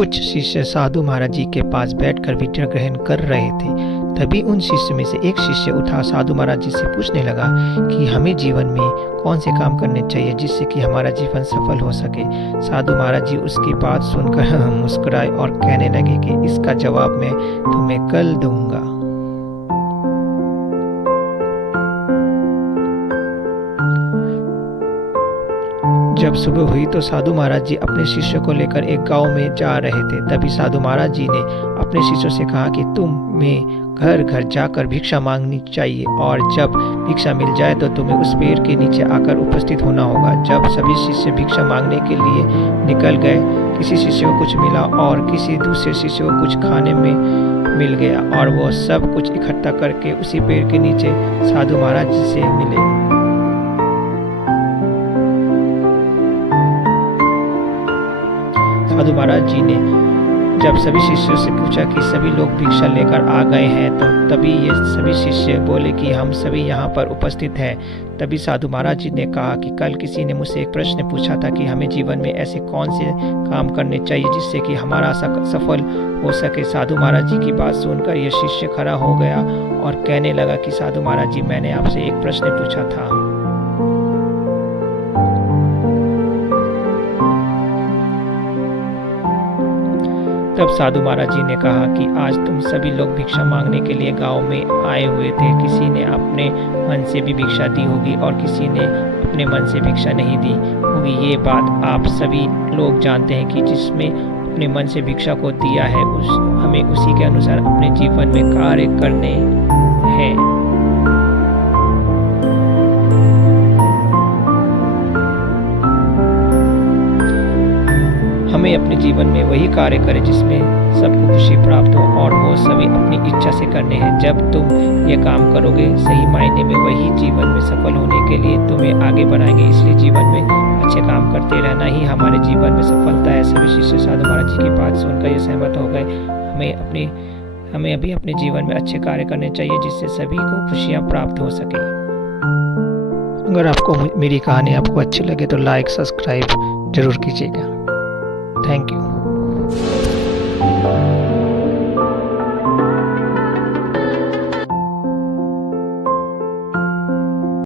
कुछ शिष्य साधु महाराज जी के पास बैठकर विद्या ग्रहण कर रहे थे। तभी उन शिष्य में से एक शिष्य उठा साधु महाराज जी से पूछने लगा कि हमें जीवन में कौन से काम करने चाहिए जिससे कि हमारा जीवन सफल हो सके। साधु महाराज जी उसकी बात सुनकर मुस्कुराए और कहने लगे कि इसका जवाब मैं तुम्हें कल दूंगा। जब सुबह हुई तो साधु महाराज जी अपने शिष्यों को लेकर एक गांव में जा रहे थे। तभी साधु महाराज जी ने अपने शिष्यों से कहा कि तुम्हें घर घर जाकर भिक्षा मांगनी चाहिए और जब भिक्षा मिल जाए तो तुम्हें उस पेड़ के नीचे आकर उपस्थित होना होगा। जब सभी शिष्य भिक्षा मांगने के लिए निकल गए, किसी शिष्य को कुछ मिला और किसी दूसरे शिष्य को कुछ खाने में मिल गया और वो सब कुछ इकट्ठा करके उसी पेड़ के नीचे साधु महाराज जी से मिले। साधु महाराज जी ने जब सभी शिष्यों से पूछा कि सभी लोग भिक्षा लेकर आ गए हैं तो तभी ये सभी शिष्य बोले कि हम सभी यहाँ पर उपस्थित हैं। तभी साधु महाराज जी ने कहा कि कल किसी ने मुझसे एक प्रश्न पूछा था कि हमें जीवन में ऐसे कौन से काम करने चाहिए जिससे कि हमारा सफल हो सके। साधु महाराज जी की बात सुनकर यह शिष्य खड़ा हो गया और कहने लगा कि साधु महाराज जी, मैंने आपसे एक प्रश्न पूछा था। तब साधु महाराज जी ने कहा कि आज तुम सभी लोग भिक्षा मांगने के लिए गांव में आए हुए थे। किसी ने अपने मन से भी भिक्षा दी होगी और किसी ने अपने मन से भिक्षा नहीं दी होगी। ये बात आप सभी लोग जानते हैं कि जिसमें अपने मन से भिक्षा को दिया है हमें उसी के अनुसार अपने जीवन में कार्य करने हैं। हमें अपने जीवन में वही कार्य करें जिसमें सबको खुशी प्राप्त हो और वो सभी अपनी इच्छा से करने हैं। जब तुम ये काम करोगे सही मायने में वही जीवन में सफल होने के लिए तुम्हें आगे बढ़ाएंगे। इसलिए जीवन में अच्छे काम करते रहना ही हमारे जीवन में सफलता है। सभी शिष्य साधु महाराज जी की बात सुनकर ये सहमत हो गए। हमें अभी अपने जीवन में अच्छे कार्य करने चाहिए जिससे सभी को खुशियाँ प्राप्त हो सके। अगर आपको मेरी कहानी आपको अच्छी लगे तो लाइक सब्सक्राइब जरूर कीजिएगा। Thank you.